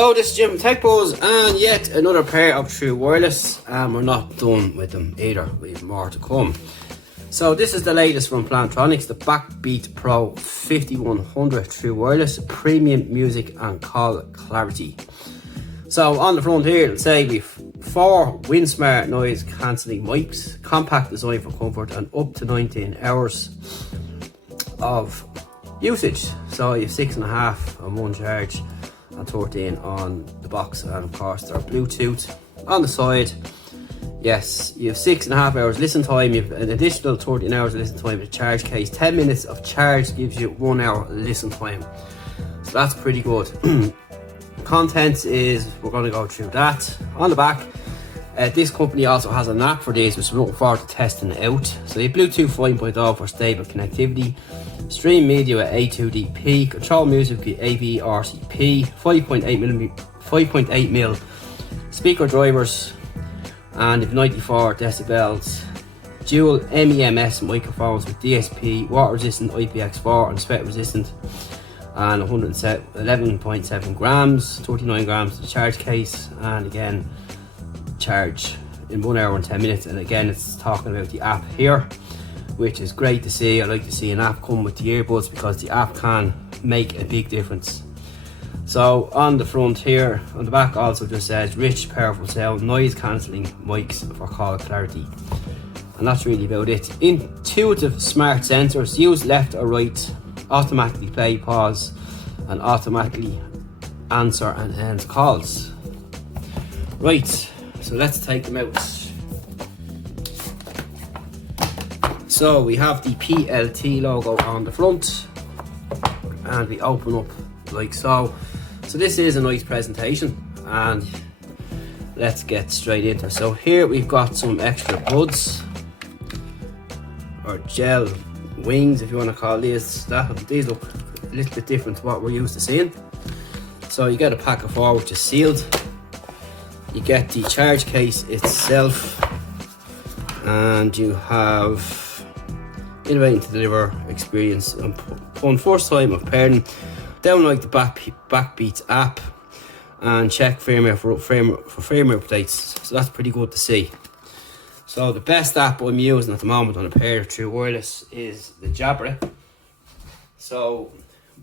Hello, this is Jim from Tech Buzz, and yet another pair of true wireless, and we're not done with them either. We have more to come. So this is the latest from Plantronics, the Backbeat PRO 5100 true wireless, premium music and call clarity. So on the front here, it'll say we've 4 WinSmart noise cancelling mics, compact design for comfort, and up to 19 hours of usage. So you have 6.5 on one charge and 13 on the box, and of course they're Bluetooth. On the side, yes, you have 6.5 hours listen time, you have an additional 13 hours of listen time with a charge case. 10 minutes of charge gives you 1 hour listen time, so that's pretty good. Contents is, we're going to go through that. On the back, this company also has an app for these, which I'm looking forward to testing out. So you have Bluetooth 5.0 for stable connectivity, stream media at A2DP, control music with AV RCP, 5.8mm speaker drivers, and 94 decibels, dual MEMS microphones with DSP, water resistant IPX4 and sweat resistant, and 111.7 grams, 39 grams to the charge case, and again charge in 1 hour and 10 minutes. And again, it's talking about the app here, which is great to see. I like to see an app come with the earbuds because the app can make a big difference. So on the front here, on the back also just says rich, powerful sound, noise cancelling mics for call clarity. And that's really about it. Intuitive smart sensors, use left or right, automatically play, pause, and automatically answer and end calls. Right, so let's take them out. So we have the PLT logo on the front, and we open up like so. So this is a nice presentation, and let's get straight into it. So here we've got some extra buds, or gel wings if you want to call these. These look a little bit different to what we're used to seeing. So you get a pack of 4 which is sealed. You get the charge case itself, and you have innovating to deliver experience. On first time of pairing, download the Backbeat app and check firmware for firmware updates. So that's pretty good to see. So the best app I'm using at the moment on a pair of true wireless is the Jabra. So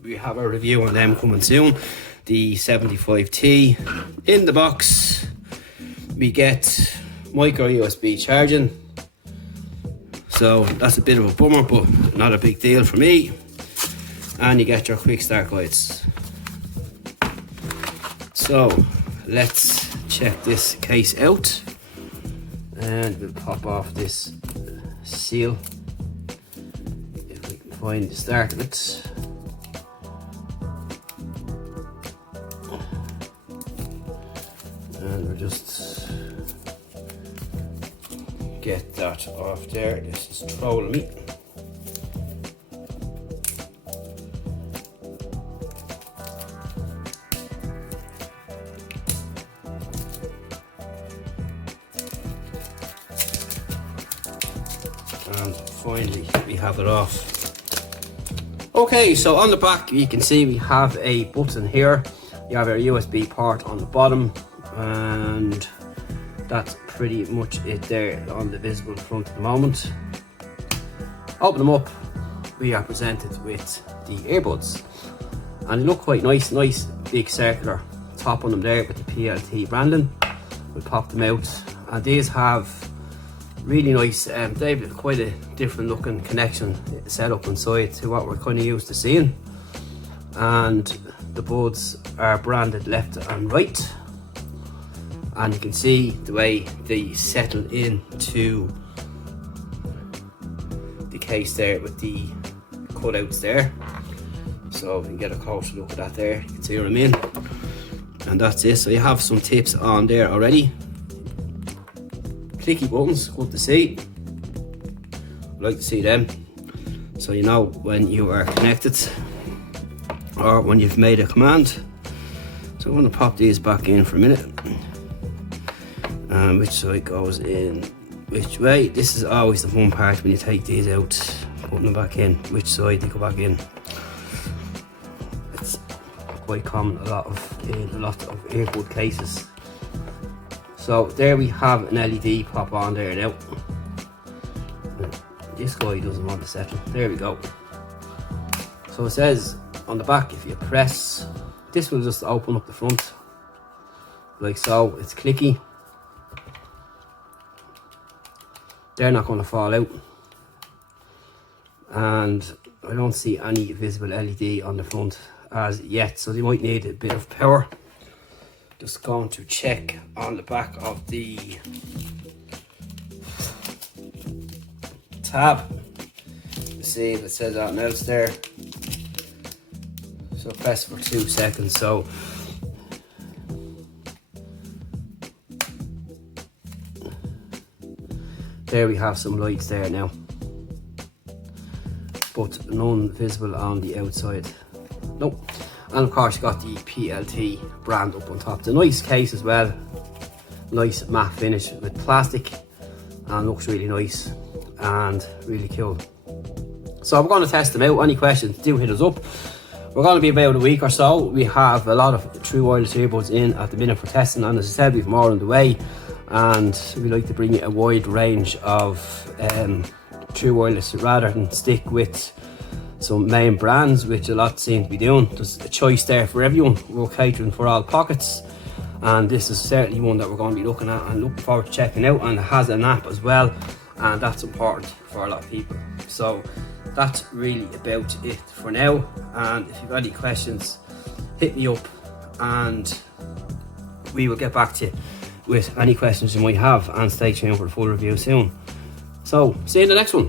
we have a review on them coming soon. The 75T in the box. We get micro USB charging. So that's a bit of a bummer, but not a big deal for me. And you get your quick start guides. So let's check this case out, and we'll pop off this seal if we can find the start of it. And we'll just get that off there. This is trolling me. And finally we have it off. Okay, so on the back you can see we have a button here. You have our USB port on the bottom, and that's pretty much it there on the visible front at the moment. Open them up, we are presented with the earbuds, and they look quite nice big circular top on them there with the PLT branding. We'll pop them out, and these have really nice, they've quite a different looking connection set up inside to what we're kind of used to seeing, and the buds are branded left and right, and you can see the way they settle into the case there with the cutouts there. So we can get a closer look at that there, you can see what I mean. And that's it. So you have some tips on there already. Clicky buttons, good to see. I like to see them, so you know when you are connected or when you've made a command. So I'm going to pop these back in for a minute. Which side goes in which way. This is always the fun part when you take these out, putting them back in, which side they go back in. quite common in a lot of earbud cases. So there we have an LED pop on there now. This guy doesn't want to settle. There we go. So it says on the back, if you press, this will just open up the front like so. It's clicky. They're not going to fall out, and I don't see any visible LED on the front as yet, so they might need a bit of power. Just going to check on the back of the tab to see if it says anything else there. So press for 2 seconds. So there we have some lights there now, but none visible on the outside. Nope. And of course you got the PLT brand up on top. It's a nice case as well, nice matte finish with plastic, and looks really nice and really cool. So we're going to test them out. Any questions, do hit us up. We're going to be about a week or so. We have a lot of true wireless earbuds in at the minute for testing, and as I said, we've more on the way, and we like to bring you a wide range of true wireless rather than stick with some main brands, which a lot seem to be doing. There's a choice there for everyone. We're catering for all pockets, and this is certainly one that we're going to be looking at and looking forward to checking out, and it has an app as well, and that's important for a lot of people. So that's really about it for now, and if you've any questions, hit me up and we will get back to you with any questions you might have, and stay tuned for the full review soon. So see you in the next one.